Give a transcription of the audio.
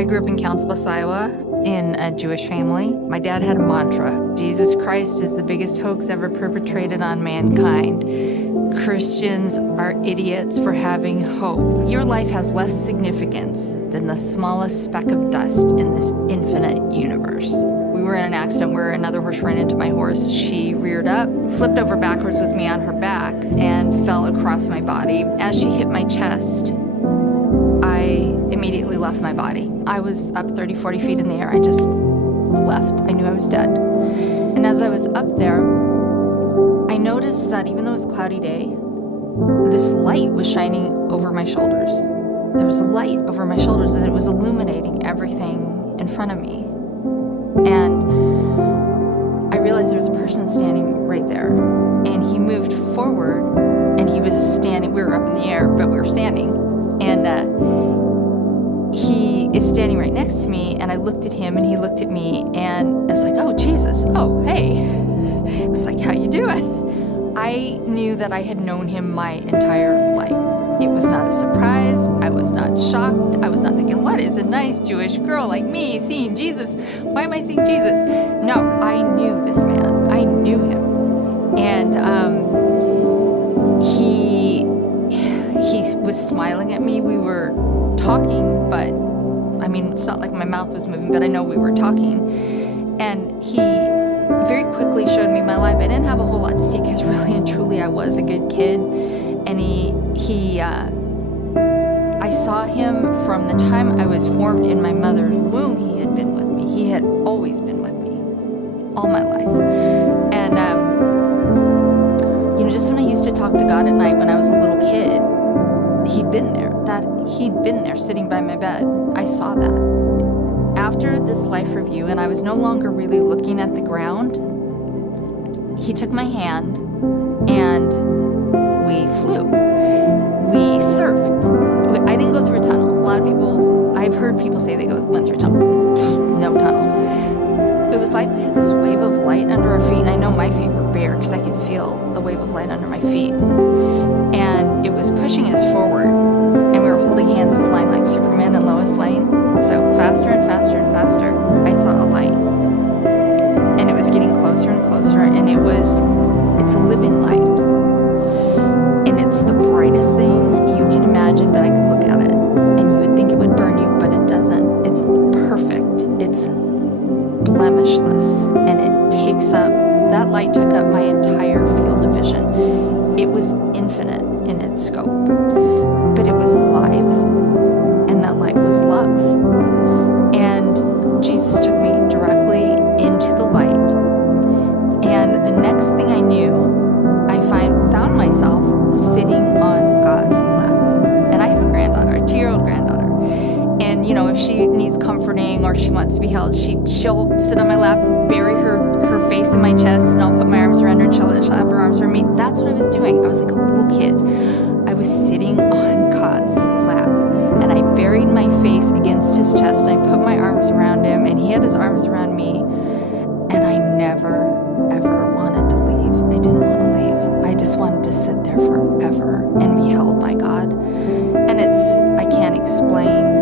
I grew up in Council Bluffs, Iowa, in a Jewish family. My dad had a mantra: Jesus Christ is the biggest hoax ever perpetrated on mankind. Christians are idiots for having hope. Your life has less significance than the smallest speck of dust in this infinite universe. We were in an accident where another horse ran into my horse. She reared up, flipped over backwards with me on her back, and fell across my body. As she hit my chest, I immediately left my body. I was up 30, 40 feet in the air. I just left. I knew I was dead. And as I was up there, I noticed that even though it was a cloudy day, this light was shining over my shoulders. There was a light over my shoulders, and it was illuminating everything in front of me. And I realized there was a person standing right there. And he moved forward, and he was standing. We were up in the air, but we were standing. And he is standing right next to me, and I looked at him, and he looked at me, and it's like, oh, Jesus. Oh, hey. It was like, how you doing? I knew that I had known him my entire life. It was not a surprise. I was not shocked. I was not thinking, what is a nice Jewish girl like me seeing Jesus? Why am I seeing Jesus? No, I knew this man. I knew him. And he was smiling at me. We were talking, but I mean, it's not like my mouth was moving, but I know we were talking. And he very quickly showed me my life. I didn't have a whole lot to see because really and truly I was a good kid. And I saw him from the time I was formed in my mother's womb. He had been with me. He had always been with me all my life. And, just when I used to talk to God at night when I was a little kid, he'd been there. He'd been there sitting by my bed. I saw that. After this life review, and I was no longer really looking at the ground, he took my hand and we flew. We surfed. I didn't go through a tunnel. A lot of people, I've heard people say they went through a tunnel. No tunnel. It was like we had this wave of light under our feet, and I know my feet were bare because I could feel the wave of light under my feet. And it was pushing us forward, and we were holding hands and flying like Superman and Lois Lane. So faster and faster and faster, I saw a light. And it was getting closer and closer, and it's a living light. And it's the brightest thing you can imagine, but I could look at it, and you would think it would burn you, but it doesn't. It's perfect. It's blemishless, and that light took up my entire field of vision. It was infinite in its scope, but it was alive, and that light was love. And Jesus took me directly into the light, and the next thing I knew, I found myself sitting on God's lap. And I have a granddaughter, a 2-year-old granddaughter. And, if she needs comforting or she wants to be held, she'll sit on my lap and bury her face in my chest, and I'll put my arms around her, and she'll have her arms around me. That's what I was doing. I was like a little kid. I was sitting on God's lap, and I buried my face against his chest, and I put my arms around him, and he had his arms around me, and I never, ever wanted to leave. I didn't want to leave. I just wanted to sit there forever and be held by God. And I can't explain